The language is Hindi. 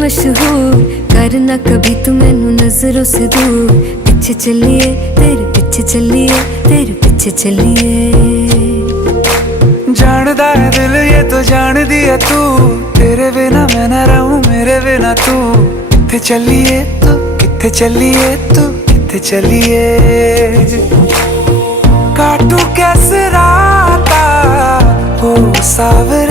मशहूर, करना कभी तू मैनू नजरों से दूर। पीछे चलिए तेरे पीछे चलिए, तेरे पीछे चलिए। जानदा है दिल ये तो जान दिया तू, तेरे बिना मैं ना रहूं मेरे बिना तू। किथे चलिए तू, किथे चलिए तू, किथे चलिए। काटू कैसे राता हो सावरे